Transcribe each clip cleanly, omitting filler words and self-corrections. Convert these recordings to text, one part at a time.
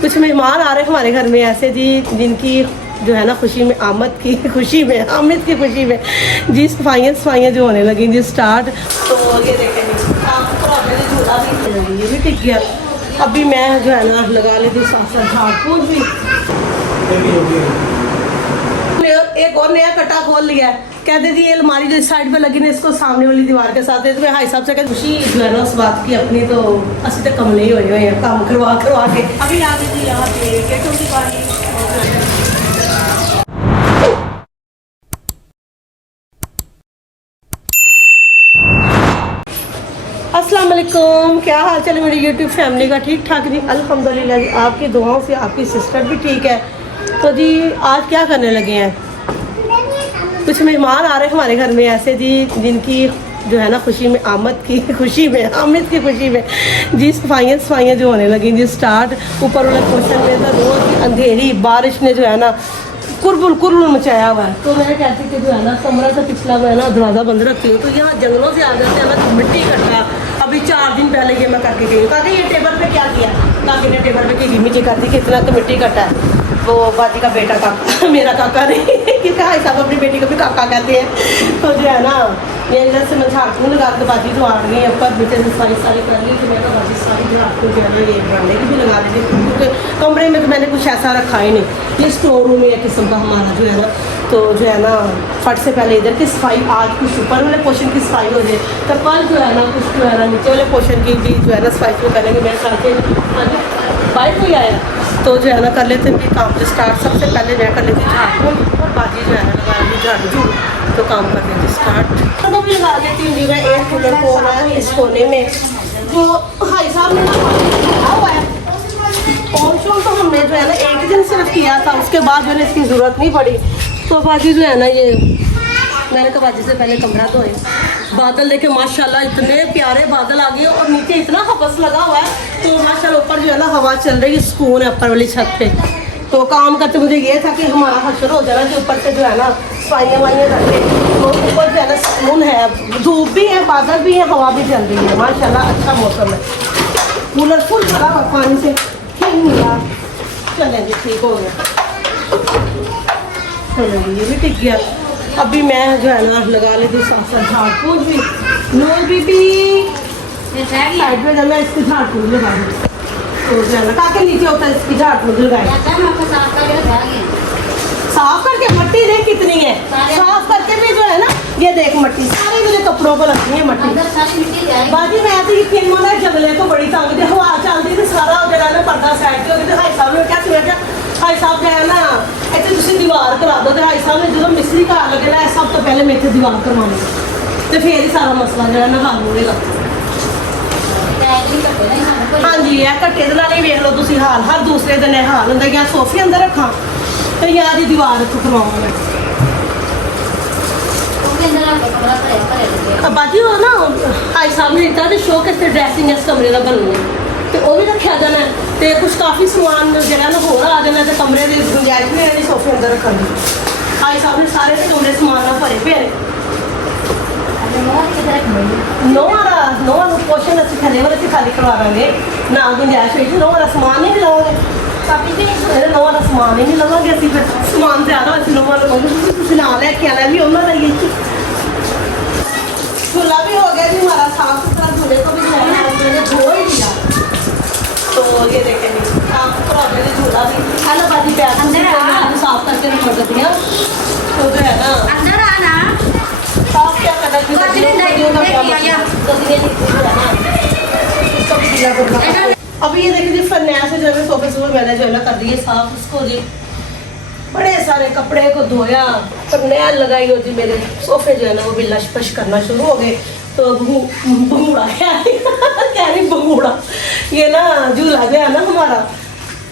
कुछ मेहमान आ रहे हैं हमारे घर में ऐसे जी, जिनकी जो है ना खुशी में आमद की खुशी में आमद की खुशी में जी सफाइयाँ जो होने लगी जी स्टार्ट। तो ये देखें झूला भी ये भी टिक गया। अभी मैं जो है ना लगा लेती साथ साथ झाड़ फूक भी। एक और नया कटा खोल लिया है, कहते जी ये अलमारी जो साइड पे लगी ना इसको सामने वाली दीवार के साथ है। तो भाई साहब से कहते खुशी जो है ना उस बात की अपनी तो असि तक कम नहीं हुए हैं काम करवा के अभी आ गई थी यहाँ पे गेटों की बारी। अस्सलाम वालेकुम, क्या हाल चाल है मेरी यूट्यूब फैमिली का? ठीक ठाक जी, अल्हम्दुलिल्लाह जी, आपकी दुआओं से आपकी सिस्टर भी ठीक है। तो जी आज क्या करने लगे हैं, कुछ मेहमान आ रहे हैं हमारे घर में ऐसे जी, जिनकी जो है ना खुशी में आमद की खुशी में जी सफाइयाँ जो होने लगी जी स्टार्ट। ऊपर वाले पोर्शन में तो रोज़ की अंधेरी बारिश ने जो है ना कुरबुल मचाया हुआ है। तो मैं कहती कि जो है ना कमरा से पिछला मैं ना दरवाज़ा बंद रखती हूँ, तो यहाँ जंगलों से आ जाते हैं ना तो मिट्टी इकट्ठा। अभी 4 दिन पहले ये मैं करके गई, ताकि ये टेबल पे क्या किया, ताकि ने टेबल पे की मिट्टी कर दी कि इतना तो मिट्टी इकट्ठा है। वो बाजी का बेटा काका मेरा काका नहीं क्योंकि भाई साहब अपनी बेटी को भी काका कहते हैं। तो जो है ना ये इधर से मैं झाड़ू लगा के बाजी जो आ रही है ऊपर नीचे से सारी कर ली। तो मैं तो बाजी सारी झाड़ू जो है ना ये बनाने की भी लगा दी, क्योंकि कमरे में तो मैंने कुछ ऐसा रखा ही नहीं। ये स्टोर रूम है किस्म का हमारा जो है ना। तो जो है ना फट से पहले इधर की सफाई, आज कुछ ऊपर वाले पोर्शन की सफाई हो जाए, तो कल जो है ना कुछ जो है ना नीचे वाले पोर्शन की भी जो है ना सफाई शुरू करेंगे। मेरे साथ से बाइक कोई आया तो जो है ना कर लेते हैं काम से स्टार्ट। सबसे पहले मैं कर लेती झाड़ू और बाजी जो है ना लगा लेती झाड़ू, तो काम कर लेती स्टार्ट। तो भी लगा लेती हूँ जी मैं एक कूलर को ना इस कोने में जो भाई साहब ने रखा हुआ है। कॉन्शोल तो हमने जो है ना एक दिन सिर्फ किया था, उसके बाद जो है इसकी ज़रूरत नहीं पड़ी। तो बाजी जो है ना ये मैंने कहा बाजी से पहले कमरा धोए। बादल देखे माशाल्लाह इतने प्यारे बादल आ गए और नीचे इतना हवस लगा हुआ है। तो माशाल्लाह ऊपर जो है ना हवा चल रही है, सुकून है ऊपर वाली छत पे। तो काम करते मुझे ये था कि हमारा हशर हो जाना कि ऊपर से जो है ना सफाइयाँ रखे, तो ऊपर जो है ना सुकून है, धूप भी है बादल भी है हवा भी चल रही है माशाल्लाह, अच्छा मौसम है। कूलर फुल भरा हुआ पानी से चलेंगे, ठीक हो गया, चलेंगे ये भी टिक गया। अभी मैं जो है ना लगा लेती साथ साथ झाड़ फूक भी। नूर बीबी साइड में मैं इसकी झाड़ फूक लगा दूँ तो जो है ना काके नीचे होता है इसकी झाड़ फूक लगाए। साफ करके मट्टी देख कितनी है, साफ करके भी जो है ना ये देख मट्टी सारी मेरे कपड़ों को लगती है मट्टी। बाजी मैं ऐसी फिल्मों जंगले को बड़ी तंग थी, हवा चलती थी सारा जगह में पर्दा साइड से हो गया। भाई साहब ने क्या सुना, भाई साहब जो है ना ਇੱਥੇ ਤੁਸੀਂ दीवार करा दो। तो भाई साहब ने जो मिस्त्री घर लगे ना सब तो पहले मेरे दीवार करवानी तो फिर ही सारा मसला जो है ना हल होएगा। हाँ जी यह घट्टे के नाल ही वेख लो तुम हाल, हर दूसरे दिन यह हाल होंगे या सोफे अंदर रखा तो या जी दीवार करवाऊँ मैं। बाजी हो ना भाई साहब ने दिता तो शो किस ड्रैसिंग इस कमरे का बननी है तो वह भी रखा जाना तो कुछ काफ़ी समान जो है ना होर आ जाना तो कमरे की गुंजाइश भी है सोफे अंदर रखने की। भाई साहब ने सारे कमरे समान ना भरे पे नोआ पोर्शन असं थले वाले खाली करवा देंगे ना गुंजाइश हुई। नोआ का समान ही नहीं लवांगे, नोआ का समान ही नहीं लवांगे असं, फिर समान ज़्यादा अच्छी नोआ लवांगे ना लैके आना भी उन्होंने लिए। झूला भी हो गया जी हमारा साफ सुथरा, झूले को भी मैंने धो ही लिया। तो ये देखें झूला भी हेलो बाजी पे साफ करके रख सकती हैं। तो जो है ना अंदर आना साफ क्या करना अभी ये देखिए जी फरनैल से जो है सोफे सुफे मैंने जो है ना कर दिए साफ। उसको जी बड़े सारे कपड़े को धोया, फरनैल लगाई हो जी, मेरे सोफे जो है ना वो भी लश पश करना शुरू हो गए। तो भंगूड़ा क्या नहीं भंगूड़ा ये ना झूला जो है ना हमारा,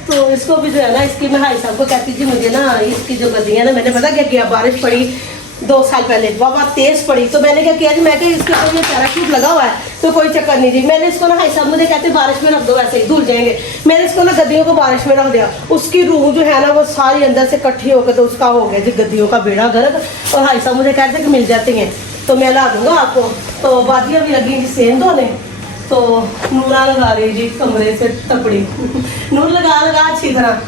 तो इसको भी जो है ना इसकी मैं भाई साहब को कहती थी मुझे ना इसकी जो गद्दियाँ ना मैंने पता क्या किया, बारिश पड़ी 2 साल पहले बहुत तेज़ पड़ी तो मैंने क्या किया जी मैं कि इसके ऊपर ये पैराशूट लगा हुआ है तो कोई चक्कर नहीं जी। मैंने इसको ना भाई साहब मुझे कहते बारिश में रख दो ऐसे ही धुल जाएंगे। मैंने इसको ना गद्दियों को बारिश में रख दिया, उसकी रूह जो है ना वो सारी अंदर से इकट्ठी होकर तो उसका हो गया जी गद्दियों का बेड़ा गर्क। और भाई साहब मुझे कहते कि मिल जाती हैं तो मैं ला दूँगा आपको। तो बाजियाँ भी लगी जी सेंध होने तो नूरा लगा रही जी कमरे से तपड़ी नूर लगा अच्छी तरह।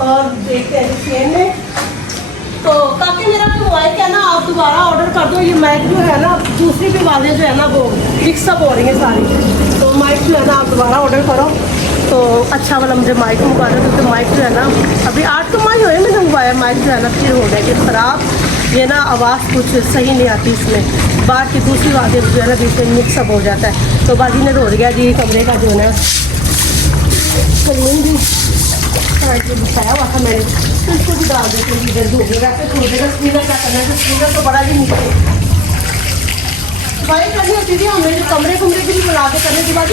और देखते हैं चेन में तो काफ़ी मेरा मोबाइल क्या ना आप दोबारा ऑर्डर कर दो। ये माइक जो है ना दूसरी भी वाले जो है ना वो मिक्सअप हो रही है सारी, तो माइक जो है ना आप दोबारा ऑर्डर करो तो अच्छा वाला मुझे माइक मंगवा दो, क्योंकि माइक जो है ना अभी 8 तो माह हुए मैंने मंगवाया, माइक जो है ना फिर हो गया कि ख़राब, ये ना आवाज़ कुछ सही नहीं आती इसमें, बाहर की दूसरी आवाज़ें जो है ना बीच में मिक्सअप हो जाता है। तो बाजी ने रोड़ गया जी कमरे का जो है ना क्लीन भी दिखाया हुआ था मैंने, तो इसको भी डाल देते हैं इधर धो गया। वैसे धो देगा स्पीकर क्या करना है, स्पीकर तो बड़ा ही नीचे सफाई करनी होती थी हमने कमरे कमरे की भी बना के करने के बाद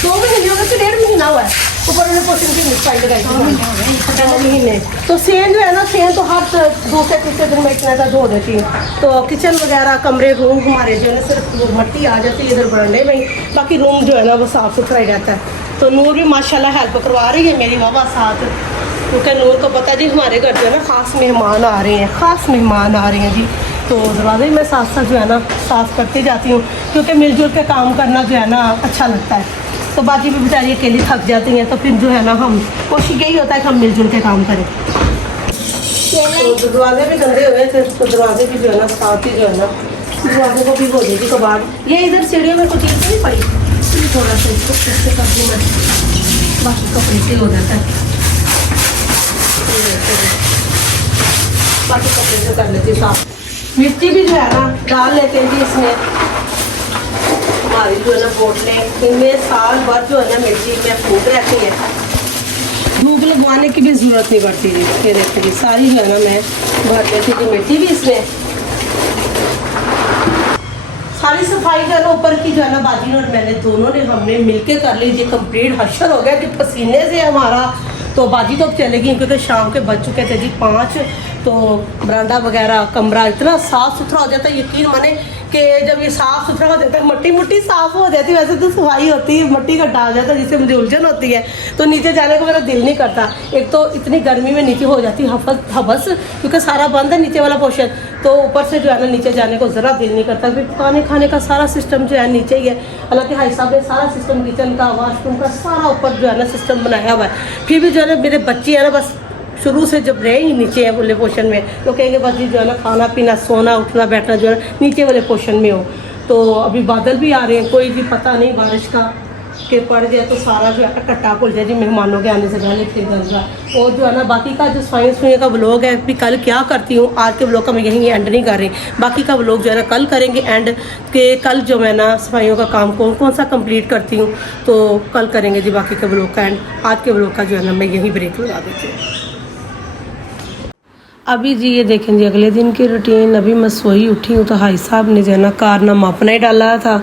2 महीने हो गए, तो 1.5 महीना हुआ है ऊपर उन्होंने पोषण की मिसाइल लगाई थी महीने। तो सेन जो है ना सेन तो हर दूसरे तीसरे दिन मैं इतना धो देती हूँ। तो किचन वगैरह कमरे रूम हमारे जो है ना सिर्फ मट्टी आ जाती है इधर बरांडे में, बाकी रूम जो है ना वो साफ़ सुथरा ही रहता है। तो नूर भी माशाल्लाह हेल्प करवा रही है मेरी बाबा साथ, क्योंकि नूर को पता जी हमारे घर जो है ना ख़ास मेहमान आ रहे हैं, ख़ास मेहमान आ रहे हैं जी। तो दरवाजे में साथ साथ जो है ना साफ़ करती जाती हूँ, क्योंकि मिलजुल के काम करना जो है ना अच्छा लगता है। तो बाजी भी बेचारी अकेली थक जाती हैं, तो फिर जो है ना हम कोशिश यही होता है कि हम मिलजुल के काम करें। तो दरवाजे भी गंदे हुए थे, तो दरवाजे भी जो है ना साथ ही जो है ना दरवाजे को भी हो जाएगी कबाड़। ये इधर सीढ़ियों में कुछ चीज़ नहीं पड़ी, थोड़ा सा इसको कैसे कर दूँ मैं, बाकी कपड़े से हो जाता है, बाकी कपड़े से कर लेती साफ। मिर्ची भी जो है ना डाल लेते हैं जी इसमें, हमारी जो है ना बोतलें इनमें साल भर जो है ना मिर्ची में फूक रहती है, धूप लगवाने की भी ज़रूरत नहीं पड़ती जी। ये देखते जी सारी जो है ना मैं भर लेती थी मिर्ची भी इसमें। सारी सफाई जो है ना ऊपर की जो है ना बाजी और मैंने दोनों ने हमने मिलके कर ली जी कंप्लीट। हशर हो गया कि पसीने से हमारा, तो बाजी तो अब चलेगी क्योंकि शाम के बज चुके थे जी 5। तो बरांडा वगैरह कमरा इतना साफ़ सुथरा हो जाता है, यकीन माने कि जब ये साफ़ सुथरा हो जाता है मट्टी मुट्टी साफ़ हो जाती है। वैसे तो सफाई होती है, मट्टी का डाल जाता है जिससे मुझे उलझन होती है, तो नीचे जाने को मेरा दिल नहीं करता। एक तो इतनी गर्मी में नीचे हो जाती है हबस, क्योंकि सारा बंद है नीचे वाला पोर्शन, तो ऊपर से जो है ना नीचे जाने को ज़रा दिल नहीं करता। फिर खाने खाने का सारा सिस्टम जो है नीचे ही है, हालांकि भाई साहब ने सारा सिस्टम किचन का वाशरूम का सारा ऊपर जो है ना सिस्टम बनाया हुआ है। फिर भी जो है ना मेरे बच्चे हैं ना बस शुरू से जब रहे ही नीचे है वाले पोर्शन में, तो कहेंगे बस जो है ना खाना पीना सोना उठना बैठना जो है नीचे वाले पोर्शन में हो। तो अभी बादल भी आ रहे हैं, कोई भी पता नहीं बारिश का कि पड़ जाए तो सारा जो है कट्टा खुल जाए जी मेहमानों के आने से पहले फिर गंदा। और जो है ना बाकी का जो सफाई का व्लॉग है भी कल क्या करती हूँ, आज के व्लॉग का मैं यहीं एंड नहीं कर रही, बाकी का व्लॉग जो है ना कल करेंगे एंड के कल जो मैं ना सफाइयों का काम कौन कौन सा कंप्लीट करती हूँ तो कल करेंगे जी बाकी के व्लॉग का एंड। आज के व्लॉग का जो है ना मैं यहीं ब्रेक लगा देती हूँ। अभी जी ये देखें जी अगले दिन की रूटीन। अभी मैं सोई उठी हूँ तो भाई साहब ने जो है ना कारनामा अपना ही डाला था,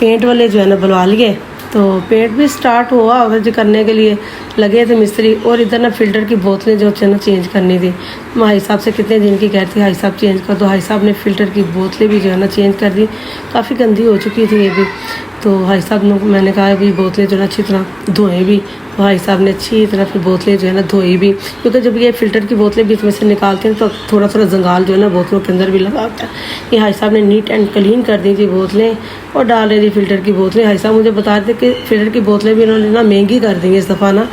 पेंट वाले जो है ना बुलवा लिए, तो पेंट भी स्टार्ट हुआ और जो करने के लिए लगे थे मिस्त्री। और इधर ना फ़िल्टर की बोतलें जो है ना चेंज करनी थी, भाई साहब से कितने दिन की कहती भाई साहब चेंज कर दो, भाई साहब ने फ़िल्टर की बोतलें भी जो है ना चेंज कर दी, काफ़ी गंदी हो चुकी थी ये भी। तो भाई साहब ने मैंने कहा भी बोतलें जो है अच्छी तरह धोएँ भी, भाई साहब ने अच्छी तरह फिर बोतलें जो है ना धोई भी, क्योंकि जब ये फ़िल्टर की बोतलें बीच में से निकालते हैं तो थोड़ा थोड़ा जंगाल जो है ना बोतलों के अंदर भी लगा होता है। ये भाई साहब ने नीट एंड क्लीन कर दी थी बोतलें और डाल रही थी फ़िल्टर की बोतलें। भाई साहब मुझे बता रहे थे कि फ़िल्टर की बोतलें भी इन्होंने ना महंगी कर दी इस दफ़ा ना,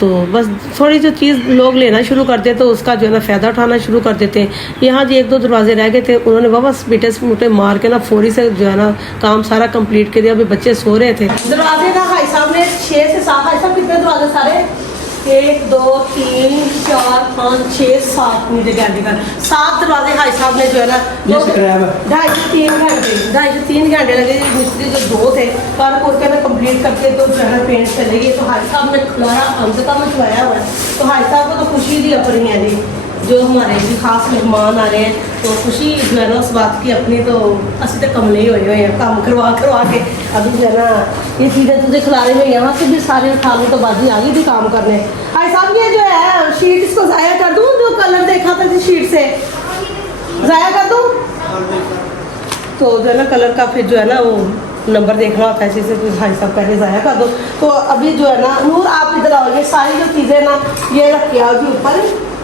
तो बस थोड़ी जो चीज़ लोग लेना शुरू कर देते तो उसका जो है ना फ़ायदा उठाना शुरू कर देते हैं। यहाँ जी 1-2 दरवाजे रह गए थे, उन्होंने बस बेटे से मुटे मार के ना फौरी से जो है ना काम सारा कंप्लीट कर दिया। अभी बच्चे सो रहे थे। दरवाजे का भाई साहब ने 6 से 7, भाई साहब कितने दरवाजे सारे 1 2 3 4 5 6 7 नीचे गैलरी का 7 दरवाजे भाई साहब ने जो है ना 2.5-3 घंटे लगे। मिस्त्री जो 2 थे कर करके ना कंप्लीट करके तो जो है ना पेंट चलेगी। तो भाई साहब ने खुलारा अंत का मचवाया हुआ है, तो भाई साहब को तो खुशी दी अपनी है जी, जो हमारे भी खास मेहमान आ रहे हैं तो खुशी जो है ना उस बात की अपनी। तो असं तो कमले ही हुए हैं काम करवा के अभी जो है ना ये चीज़ें तुझे खिलाने में यहाँ से भी सारे उठा लूँ तो बाजी आ गई थी काम करने। भाई साहब ये जो है शीट इसको ज़ाया कर दूँ, जो कलर देखा था जी शीट से ज़ाया कर दूँ, तो जो है ना कलर का फिर जो है ना वो नंबर देखना होता है, जैसे फिर भाई साहब पहले ज़ाया कर दो। तो अभी जो है ना नूर आप इधर आओ, ये सारी जो चीज़ें ना ये रख के आओ जी ऊपर,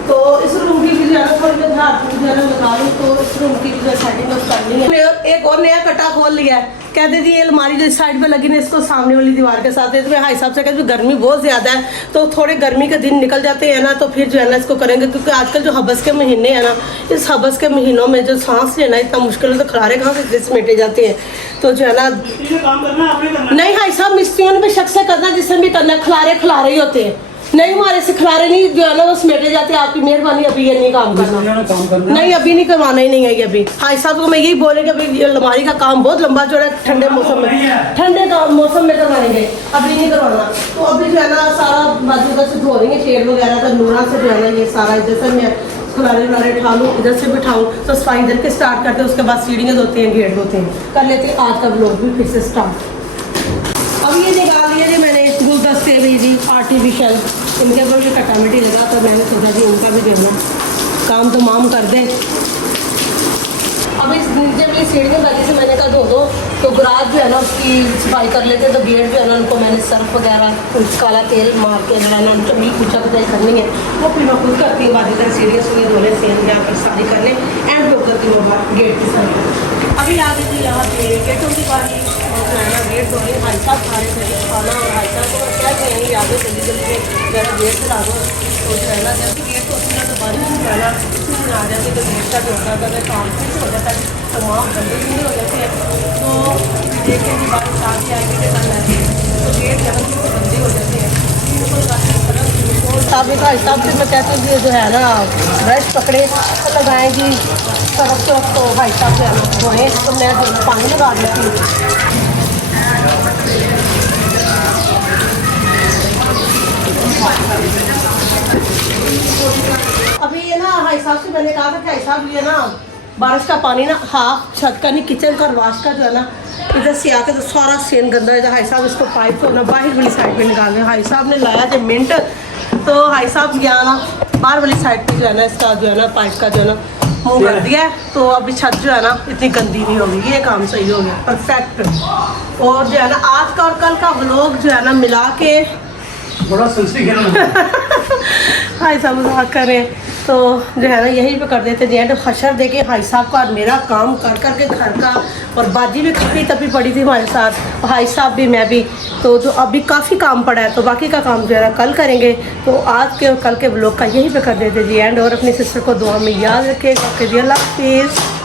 तो इस रूम की भी जो है थोड़ी देर जो है लगा लूँ, तो इस रूम की भी सेटिंग करनी है। एक और नया कटा खोल लिया है, कहते जी ये अलमारी जो इस साइड पे लगी ना, इसको सामने वाली दीवार के साथ, इसमें हाई साहब से कहते गर्मी बहुत ज़्यादा है, तो थोड़े गर्मी के दिन निकल जाते हैं ना, तो फिर जो है ना इसको करेंगे, क्योंकि आजकल जो हबस के महीने हैं ना, इस हबस के महीनों में जो सांस लेना इतना मुश्किल है, तो खलारे कहाँ से समेटे जाते हैं, तो जो है ना काम करना आपने करना नहीं हाई साहब मिस्त्रियों ने भी शक से करना, जिससे भी करना, खलारे ही होते हैं, नहीं हमारे से खलारे नहीं जो है ना वो समेटे जाते हैं। आपकी मेहरबानी, अभी ये नहीं काम करना, नहीं अभी नहीं करवाना ही नहीं है ये अभी। हाई साहब को मैं यही बोलेंगे अभी ये अलमारी का काम बहुत लंबा चौड़ा है, ठंडे मौसम में, ठंडे मौसम में करवाएंगे, अभी नहीं करवाना। तो अभी जो है ना सारा बाजू का से धो देंगे, शेड वगैरह का नूरा से जो है ना ये सारा इधर से मैं खलारे वलारे उठा लूँ, इधर से बिठाऊँ, तो सफाई इधर के स्टार्ट करते हैं, उसके बाद सीढ़ियाँ धोते हैं, गेट धोते हैं, कर लेते हैं आज का ब्लॉग भी फिर से स्टार्ट। अब ये निकाल लिया जी मैंने गुलदस्ते भी जी आर्टिफिशियल, इनके ऊपर भी कटा मिट्टी लगा, तो मैंने सोचा जी उनका भी जो है ना काम तमाम कर दें। अब इस जब ये सीढ़ियों लगी से मैंने कहा धो तो गराज जो है ना उसकी सफाई कर लेते, तो गेट जो है ना उनको मैंने सर्फ वगैरह काला तेल मार के लगाना, उनको भी पूछा कुछ करनी है, वो फिर मैं खुद करती हूँ, बाद इधर सीढ़ियाँ सुनिए धोने सेम यहाँ पर सारी कर लें, एंड हो करती हूँ गेट की सारी। अभी आ गई थी यहाँ पे गेटों की बारी, जो है ना गेट धोने भाई साहब खाने से खाना, और भाई साहब को क्या कहेंगे आ गए जल्दी जल्दी में जरा गेट से ला दो, तो जो है ना जब गेट को अपना तो बारिश जो है ना आ जाती, तो गेट का जो होता है काम फिक्स हो जाता है, तमाम गंदे भी हो जाते हैं, तो देखिए कि बारिश आगे आएगी के कल आएगी, तो गेट जो है तो गंदे हो जाते हैं। साहब का हिसाब से मैं कहती हूँ जो है ना ब्रश पकड़े तो लगाएंगी सरफ से, तो भाई साहब से हम धोएँ, तो मैं पानी लगा देती हूँ। अभी ये ना भाई साहब से मैंने कहा था कि भाई साहब ये ना बारिश का पानी ना हाफ छत का नहीं किचन का वाश का जो है ना इधर से आके तो सारा सेन गंदा है, हाई साहब इसको पाइप को ना बाहर वाली साइड पे निकाल रहे। हाई साहब ने लाया थे मिनट, तो हाई साहब गया ना बाहर वाली साइड पे जो है ना इसका जो है ना पाइप का जो है ना मुँह कर दिया है, तो अभी छत जो है ना इतनी गंदी नहीं होगी, ये काम सही हो गया परफेक्ट। और जो है ना आज का और कल का व्लॉग जो है ना मिला के बड़ा हाई साहब मजाक करें, तो जो है ना यहीं पे कर देते जी, तो खशर दे के हाई साहब का और मेरा काम कर कर के घर का, और बाजी भी खपी तपी पड़ी थी हमारे साथ, हाई साहब भी मैं भी, तो जो अभी काफ़ी काम पड़ा है, तो बाकी का काम जो है ना कल करेंगे। तो आज के और कल के व्लॉग का यहीं पे कर देते जी एंड, और अपनी सिस्टर को दुआ में याद रखें। अल्लाह हाफिज़।